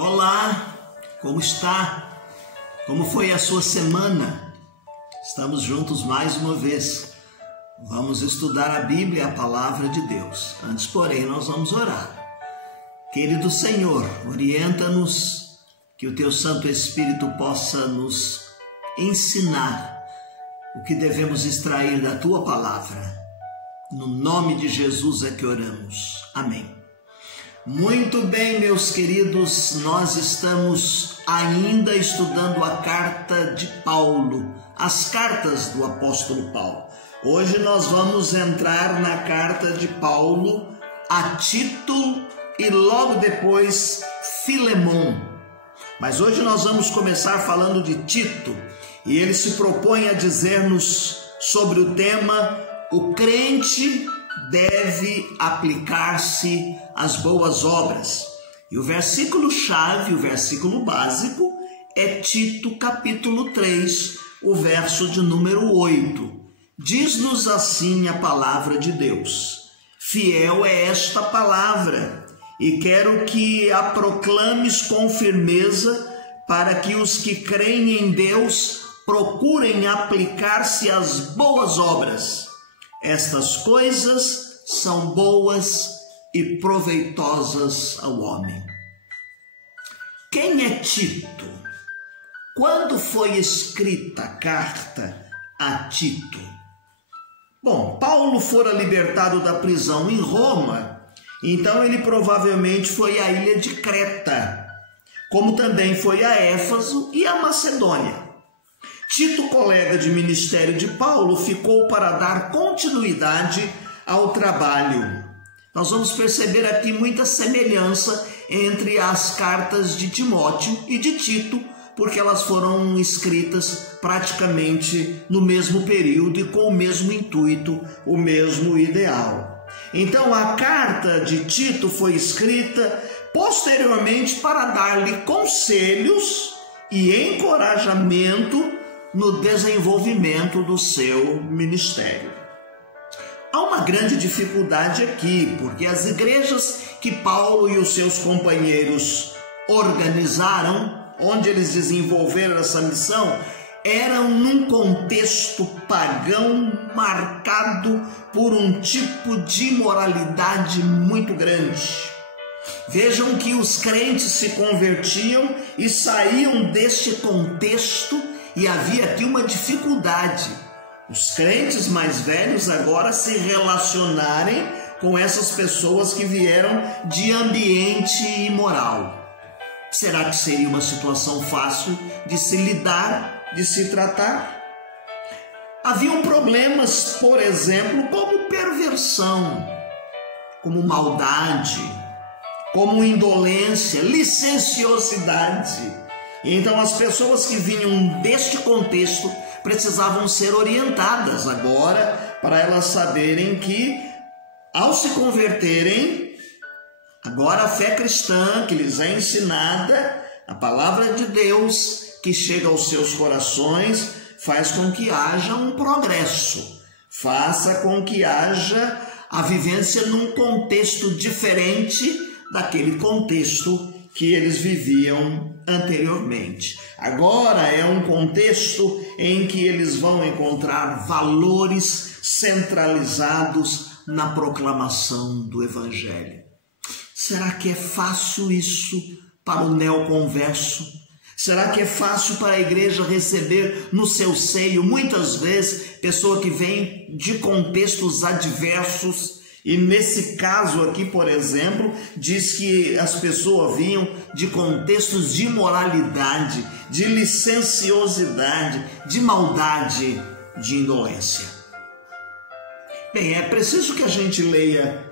Olá, como está? Como foi a sua semana? Estamos juntos mais uma vez. Vamos estudar a Bíblia, a palavra de Deus. Antes, porém, nós vamos orar. Querido Senhor, orienta-nos, que o Teu Santo Espírito possa nos ensinar o que devemos extrair da Tua palavra. No nome de Jesus é que oramos. Amém. Muito bem, meus queridos, nós estamos ainda estudando a carta de Paulo, as cartas do apóstolo Paulo. Hoje nós vamos entrar na carta de Paulo a Tito e logo depois Filemon. Mas hoje nós vamos começar falando de Tito e ele se propõe a dizer-nos sobre o tema: o crente deve aplicar-se às boas obras. E o versículo-chave, o versículo básico, é Tito capítulo 3, o verso de número 8. Diz-nos assim a palavra de Deus: fiel é esta palavra, e quero que a proclames com firmeza, para que os que creem em Deus procurem aplicar-se às boas obras. Estas coisas são boas e proveitosas ao homem. Quem é Tito? Quando foi escrita a carta a Tito? Bom, Paulo fora libertado da prisão em Roma, então ele provavelmente foi à ilha de Creta, como também foi a Éfaso e a Macedônia. Tito, colega de ministério de Paulo, ficou para dar continuidade ao trabalho. Nós vamos perceber aqui muita semelhança entre as cartas de Timóteo e de Tito, porque elas foram escritas praticamente no mesmo período e com o mesmo intuito, o mesmo ideal. Então, a carta de Tito foi escrita posteriormente para dar-lhe conselhos e encorajamento no desenvolvimento do seu ministério. Há uma grande dificuldade aqui, porque as igrejas que Paulo e os seus companheiros organizaram, onde eles desenvolveram essa missão, eram num contexto pagão marcado por um tipo de imoralidade muito grande. Vejam que os crentes se convertiam e saíam deste contexto, e havia aqui uma dificuldade. Os crentes mais velhos agora se relacionarem com essas pessoas que vieram de ambiente imoral. Será que seria uma situação fácil de se lidar, de se tratar? Haviam problemas, por exemplo, como perversão, como maldade, como indolência, licenciosidade. Então as pessoas que vinham deste contexto precisavam ser orientadas agora para elas saberem que, ao se converterem, agora a fé cristã que lhes é ensinada, a palavra de Deus que chega aos seus corações, faz com que haja um progresso, faça com que haja a vivência num contexto diferente daquele contexto que eles viviam anteriormente. Agora é um contexto em que eles vão encontrar valores centralizados na proclamação do Evangelho. Será que é fácil isso para o neoconverso? Será que é fácil para a igreja receber no seu seio, muitas vezes, pessoa que vem de contextos adversos? E nesse caso aqui, por exemplo, diz que as pessoas vinham de contextos de imoralidade, de licenciosidade, de maldade, de indolência. Bem, é preciso que a gente leia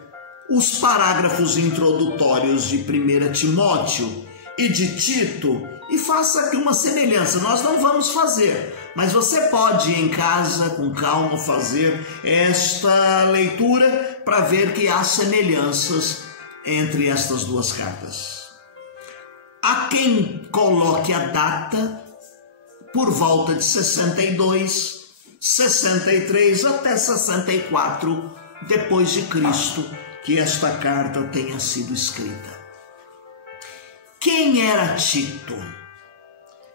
os parágrafos introdutórios de 1 Timóteo e de Tito e faça aqui uma semelhança. Nós não vamos fazer, mas você pode em casa, com calma, fazer esta leitura para ver que há semelhanças entre estas duas cartas. Há quem coloque a data por volta de 62, 63 até 64 depois de Cristo, que esta carta tenha sido escrita. Quem era Tito?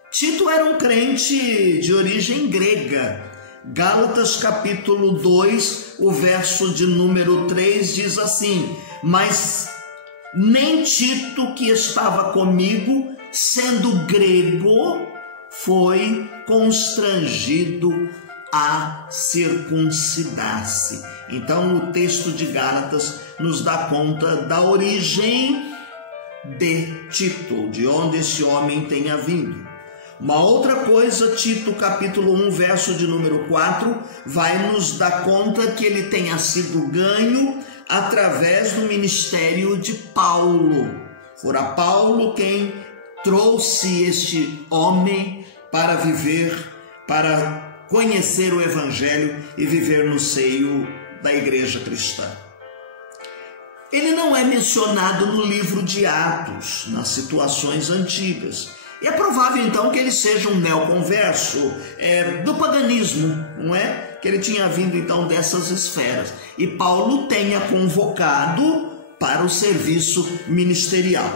Tito era um crente de origem grega. Gálatas capítulo 2, o verso de número 3 diz assim: mas nem Tito, que estava comigo, sendo grego, foi constrangido a circuncidar-se. Então o texto de Gálatas nos dá conta da origem de Tito, de onde esse homem tenha vindo. Uma outra coisa, Tito capítulo 1, verso de número 4, vai nos dar conta que ele tenha sido ganho através do ministério de Paulo. Fora Paulo quem trouxe este homem para viver, para conhecer o Evangelho e viver no seio da igreja cristã. Ele não é mencionado no livro de Atos, nas situações antigas. E é provável então que ele seja um neoconverso do paganismo, não é? Que ele tinha vindo então dessas esferas. E Paulo tenha convocado para o serviço ministerial.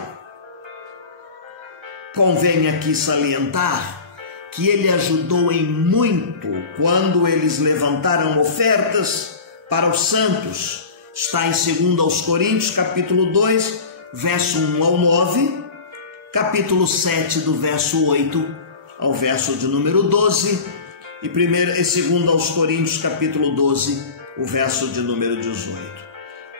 Convém aqui salientar que ele ajudou em muito quando eles levantaram ofertas para os santos. Está em 2 aos Coríntios, capítulo 2, verso 1 ao 9, capítulo 7, do verso 8 ao verso de número 12, e 2 aos Coríntios, capítulo 12, o verso de número 18.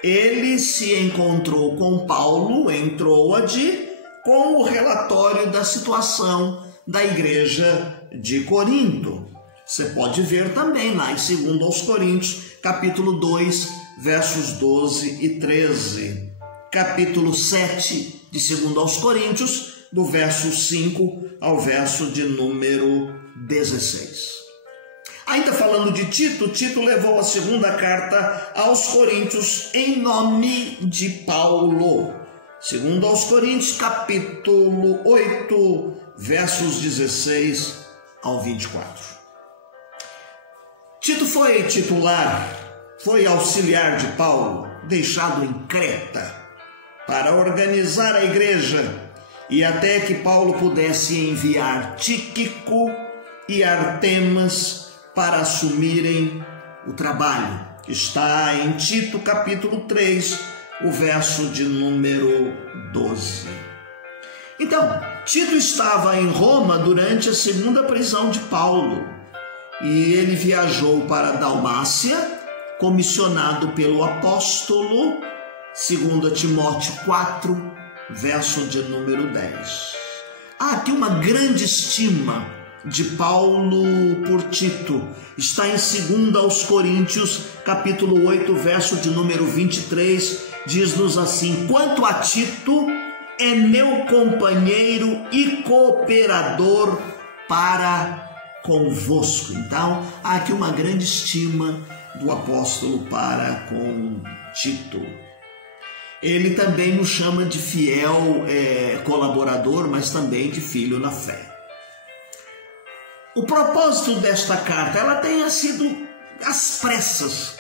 Ele se encontrou com Paulo em Troade com o relatório da situação da igreja de Corinto. Você pode ver também lá em 2 aos Coríntios, capítulo 2, versos 12 e 13. Capítulo 7 de 2 aos Coríntios, do verso 5 ao verso de número 16. Ainda falando de Tito, Tito levou a segunda carta aos Coríntios em nome de Paulo. 2 aos Coríntios, capítulo 8, versos 16 ao 24. Tito foi titular, foi auxiliar de Paulo, deixado em Creta para organizar a igreja e até que Paulo pudesse enviar Tíquico e Artemas para assumirem o trabalho. Está em Tito capítulo 3, o verso de número 12. Então, Tito estava em Roma durante a segunda prisão de Paulo e ele viajou para a Dalmácia, comissionado pelo apóstolo, 2 Timóteo 4, verso de número 10. Há aqui uma grande estima de Paulo por Tito. Está em 2 aos Coríntios, capítulo 8, verso de número 23, diz-nos assim: quanto a Tito, é meu companheiro e cooperador para convosco. Então, há aqui uma grande estima do apóstolo para com Tito. Ele também nos chama de fiel colaborador, mas também de filho na fé. O propósito desta carta, ela tenha sido às pressas,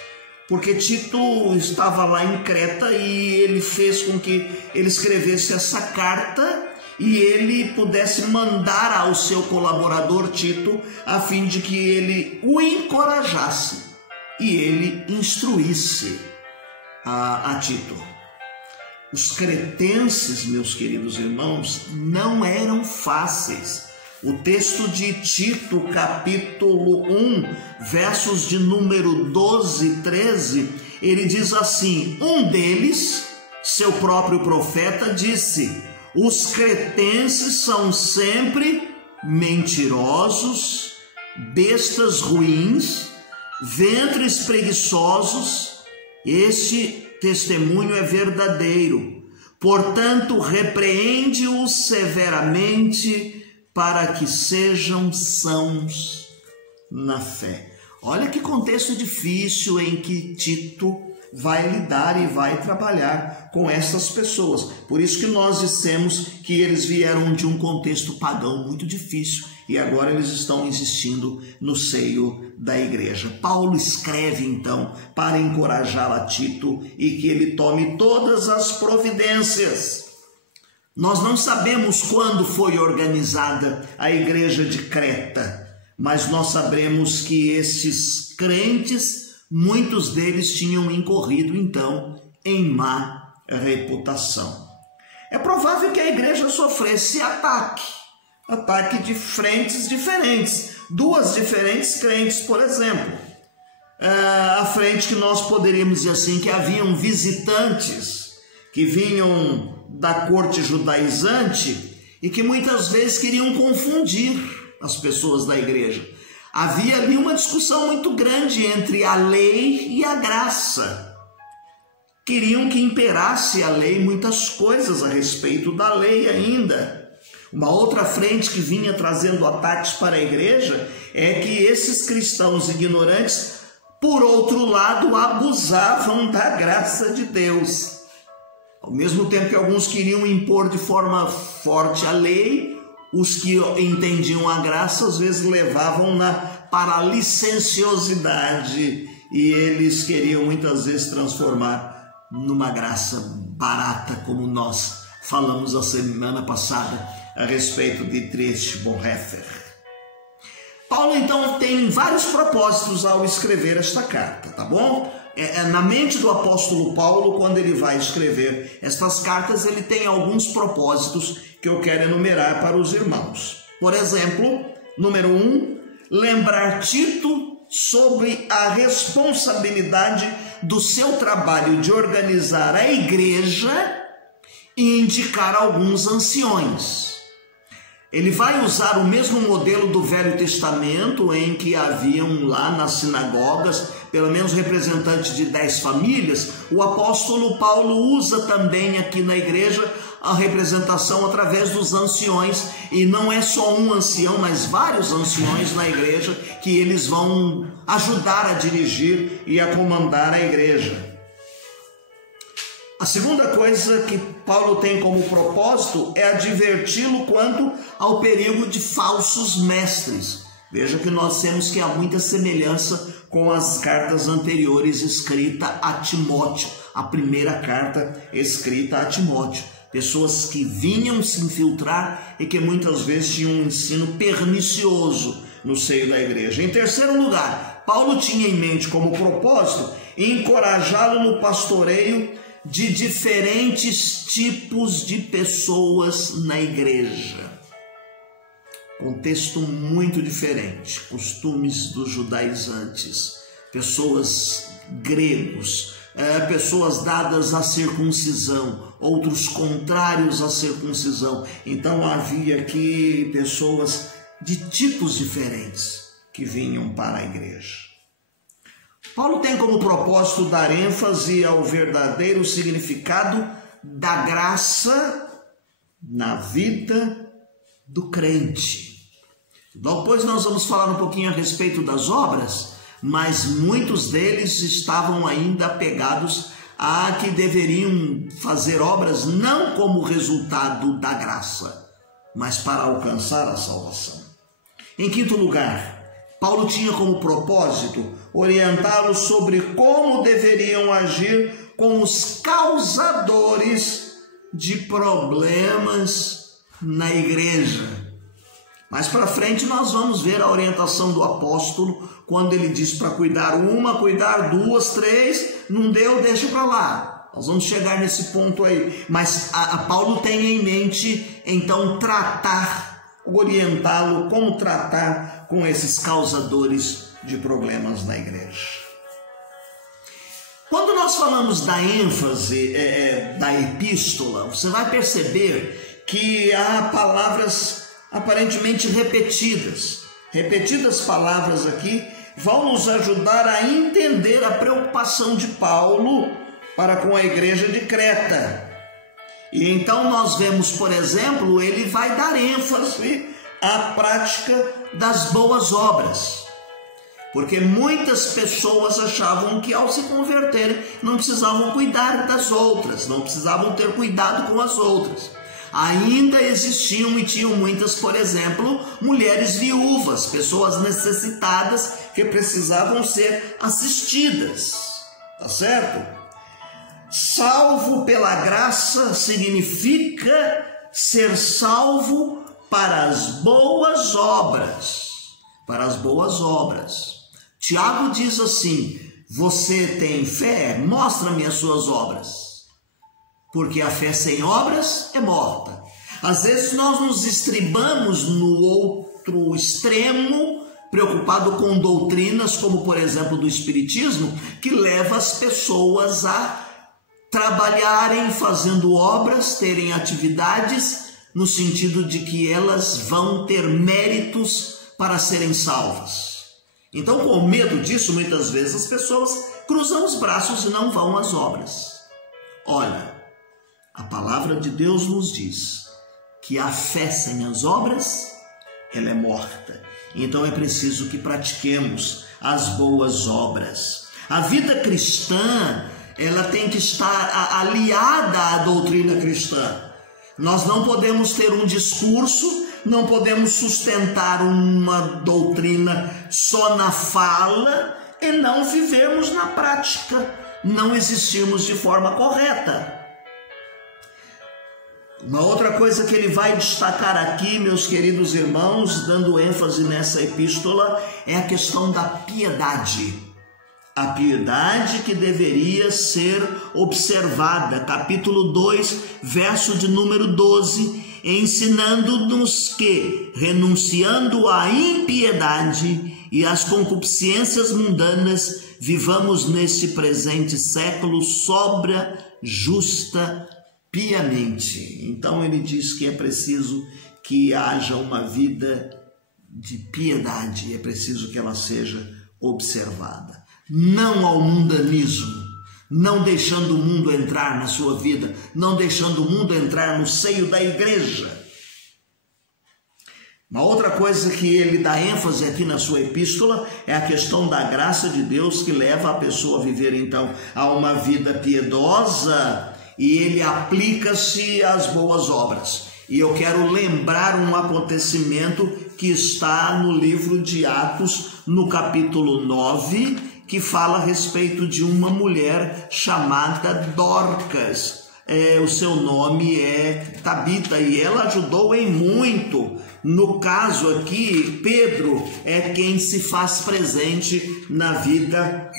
porque Tito estava lá em Creta e ele fez com que ele escrevesse essa carta e ele pudesse mandar ao seu colaborador Tito, a fim de que ele o encorajasse e ele instruísse a Tito. Os cretenses, meus queridos irmãos, não eram fáceis. O texto de Tito, capítulo 1, versos de número 12 e 13, ele diz assim: um deles, seu próprio profeta, disse: os cretenses são sempre mentirosos, bestas ruins, ventres preguiçosos. Este testemunho é verdadeiro. Portanto, repreende-os severamente para que sejam sãos na fé. Olha que contexto difícil em que Tito vai lidar e vai trabalhar com essas pessoas. Por isso que nós dissemos que eles vieram de um contexto pagão muito difícil e agora eles estão existindo no seio da igreja. Paulo escreve então para encorajar a Tito e que ele tome todas as providências Nós não sabemos quando foi organizada a igreja de Creta, mas nós sabemos que estes crentes, muitos deles tinham incorrido então em má reputação. É provável que a igreja sofresse ataque de frentes diferentes, duas diferentes crentes, por exemplo. A frente que nós poderíamos dizer assim, que haviam visitantes que vinham da corte judaizante e que muitas vezes queriam confundir as pessoas da igreja. Havia ali uma discussão muito grande entre a lei e a graça. Queriam que imperasse a lei, muitas coisas a respeito da lei ainda. Uma outra frente que vinha trazendo ataques para a igreja é que esses cristãos ignorantes, por outro lado, abusavam da graça de Deus. Ao mesmo tempo que alguns queriam impor de forma forte a lei, os que entendiam a graça às vezes levavam para a licenciosidade e eles queriam muitas vezes transformar numa graça barata, como nós falamos a semana passada a respeito de Dietrich Bonhoeffer. Paulo então tem vários propósitos ao escrever esta carta, tá bom? Na mente do apóstolo Paulo, quando ele vai escrever estas cartas, ele tem alguns propósitos que eu quero enumerar para os irmãos. Por exemplo, número 1, lembrar Tito sobre a responsabilidade do seu trabalho de organizar a igreja e indicar alguns anciões. Ele vai usar o mesmo modelo do Velho Testamento, em que haviam lá nas sinagogas, pelo menos representantes de 10 famílias. O apóstolo Paulo usa também aqui na igreja a representação através dos anciões, e não é só um ancião, mas vários anciões na igreja que eles vão ajudar a dirigir e a comandar a igreja. A segunda coisa que Paulo tem como propósito é adverti-lo quanto ao perigo de falsos mestres. Veja que nós temos que há muita semelhança com as cartas anteriores escritas a Timóteo, a primeira carta escrita a Timóteo. Pessoas que vinham se infiltrar e que muitas vezes tinham um ensino pernicioso no seio da igreja. Em terceiro lugar, Paulo tinha em mente como propósito encorajá-lo no pastoreio de diferentes tipos de pessoas na igreja. Contexto muito diferente, costumes dos judaizantes, pessoas gregos, pessoas dadas à circuncisão, outros contrários à circuncisão. Então havia aqui pessoas de tipos diferentes que vinham para a igreja. Paulo tem como propósito dar ênfase ao verdadeiro significado da graça na vida do crente. Depois nós vamos falar um pouquinho a respeito das obras, mas muitos deles estavam ainda apegados a que deveriam fazer obras não como resultado da graça, mas para alcançar a salvação. Em quinto lugar, Paulo tinha como propósito orientá-los sobre como deveriam agir com os causadores de problemas na igreja. Mais para frente nós vamos ver a orientação do apóstolo quando ele diz para cuidar uma, cuidar duas, três, não deu, deixa para lá. Nós vamos chegar nesse ponto aí. Mas Paulo tem em mente então orientá-lo como tratar com esses causadores de problemas na igreja. Quando nós falamos da ênfase da epístola, você vai perceber que há palavras aparentemente repetidas. Repetidas palavras aqui vão nos ajudar a entender a preocupação de Paulo para com a igreja de Creta. E então nós vemos, por exemplo, ele vai dar ênfase à prática das boas obras. Porque muitas pessoas achavam que ao se converterem não precisavam cuidar das outras, não precisavam ter cuidado com as outras. Ainda existiam e tinham muitas, por exemplo, mulheres viúvas, pessoas necessitadas que precisavam ser assistidas, tá certo? Salvo pela graça significa ser salvo para as boas obras. Para as boas obras. Tiago diz assim: você tem fé? Mostra-me as suas obras. Porque a fé sem obras é morta. Às vezes nós nos estribamos no outro extremo, preocupado com doutrinas como, por exemplo, do Espiritismo, que leva as pessoas a trabalharem fazendo obras, terem atividades, no sentido de que elas vão ter méritos para serem salvas. Então, com medo disso, muitas vezes as pessoas cruzam os braços e não vão às obras. Olha, a palavra de Deus nos diz que a fé sem as obras, ela é morta. Então é preciso que pratiquemos as boas obras. A vida cristã, ela tem que estar aliada à doutrina cristã. Nós não podemos ter um discurso, não podemos sustentar uma doutrina só na fala e não vivermos na prática, não existirmos de forma correta. Uma outra coisa que ele vai destacar aqui, meus queridos irmãos, dando ênfase nessa epístola, é a questão da piedade. A piedade que deveria ser observada. Capítulo 2, verso de número 12, ensinando-nos que, renunciando à impiedade e às concupiscências mundanas, vivamos neste presente século sóbria, justa, piamente. Então ele diz que é preciso que haja uma vida de piedade, é preciso que ela seja observada. Não ao mundanismo, não deixando o mundo entrar na sua vida, não deixando o mundo entrar no seio da igreja. Uma outra coisa que ele dá ênfase aqui na sua epístola é a questão da graça de Deus, que leva a pessoa a viver então a uma vida piedosa, e ele aplica-se às boas obras. E eu quero lembrar um acontecimento que está no livro de Atos, no capítulo 9, que fala a respeito de uma mulher chamada Dorcas. O seu nome é Tabita, e ela ajudou em muito. No caso aqui, Pedro é quem se faz presente na vida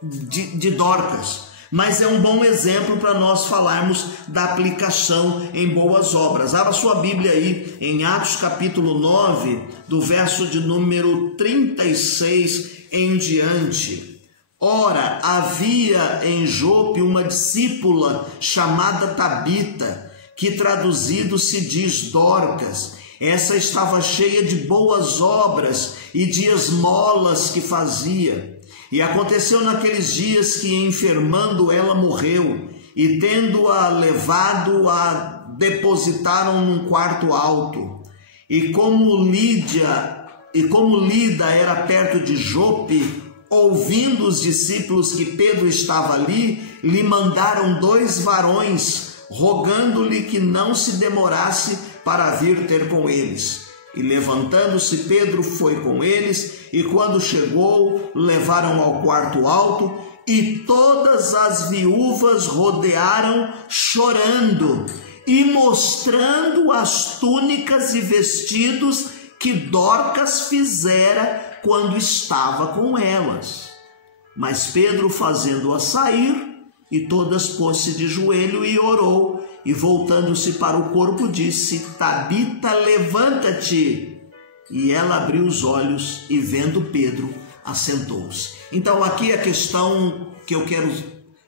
de Dorcas. Mas é um bom exemplo para nós falarmos da aplicação em boas obras. Abra sua Bíblia aí em Atos capítulo 9, do verso de número 36 em diante. Ora, havia em Jope uma discípula chamada Tabita, que traduzido se diz Dorcas. Essa estava cheia de boas obras e de esmolas que fazia. E aconteceu naqueles dias que, enfermando, ela morreu, e tendo-a levado, a depositaram num quarto alto. E como Lida era perto de Jope, ouvindo os discípulos que Pedro estava ali, lhe mandaram 2 varões, rogando-lhe que não se demorasse para vir ter com eles. E levantando-se, Pedro foi com eles, e quando chegou, levaram ao quarto alto, e todas as viúvas rodearam chorando, e mostrando as túnicas e vestidos que Dorcas fizera quando estava com elas. Mas Pedro, fazendo-a sair, e todas pôs-se de joelho e orou, e voltando-se para o corpo disse: Tabita, levanta-te. E ela abriu os olhos e, vendo Pedro, assentou-se. Então aqui a questão que eu quero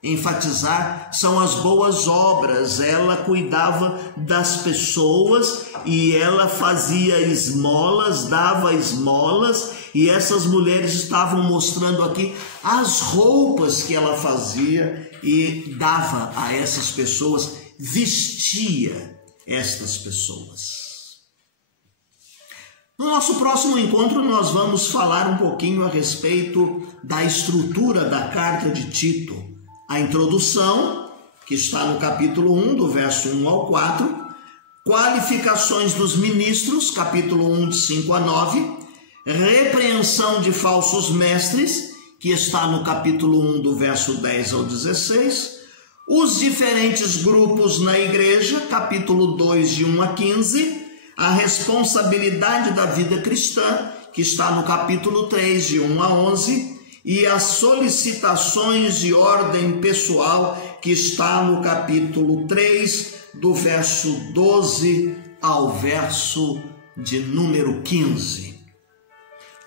enfatizar são as boas obras. Ela cuidava das pessoas e ela fazia esmolas, dava esmolas, e essas mulheres estavam mostrando aqui as roupas que ela fazia e dava a essas pessoas, vestia estas pessoas. No nosso próximo encontro nós vamos falar um pouquinho a respeito da estrutura da carta de Tito. A introdução, que está no capítulo 1, do verso 1 ao 4, qualificações dos ministros, capítulo 1, de 5 a 9, repreensão de falsos mestres, que está no capítulo 1, do verso 10 ao 16, Os diferentes grupos na igreja, capítulo 2, de 1 a 15, a responsabilidade da vida cristã, que está no capítulo 3, de 1 a 11, e as solicitações de ordem pessoal, que está no capítulo 3, do verso 12 ao verso de número 15.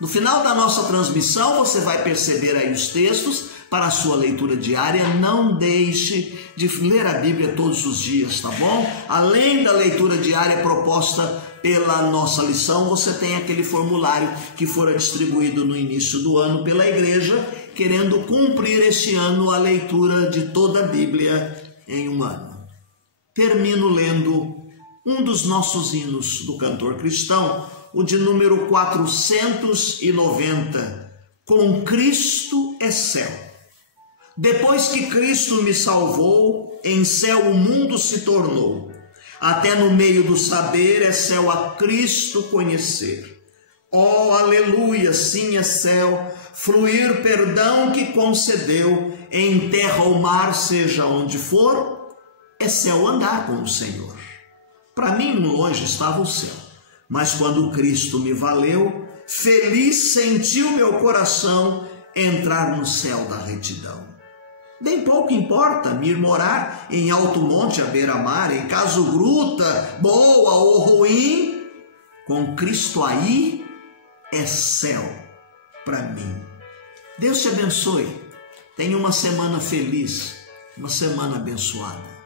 No final da nossa transmissão, você vai perceber aí os textos para a sua leitura diária. Não deixe de ler a Bíblia todos os dias, tá bom? Além da leitura diária proposta pela nossa lição, você tem aquele formulário que fora distribuído no início do ano pela igreja, querendo cumprir este ano a leitura de toda a Bíblia em um ano. Termino lendo um dos nossos hinos do cantor cristão, o de número 490, Com Cristo é céu. Depois que Cristo me salvou, em céu o mundo se tornou. Até no meio do saber é céu a Cristo conhecer. Oh, aleluia, sim é céu, fluir perdão que concedeu, em terra ou mar, seja onde for, é céu andar com o Senhor. Para mim, longe estava o céu, mas quando Cristo me valeu, feliz sentiu meu coração entrar no céu da retidão. Bem pouco importa me ir morar em alto monte à beira-mar, em caso gruta, boa ou ruim, com Cristo aí é céu para mim. Deus te abençoe. Tenha uma semana feliz, uma semana abençoada.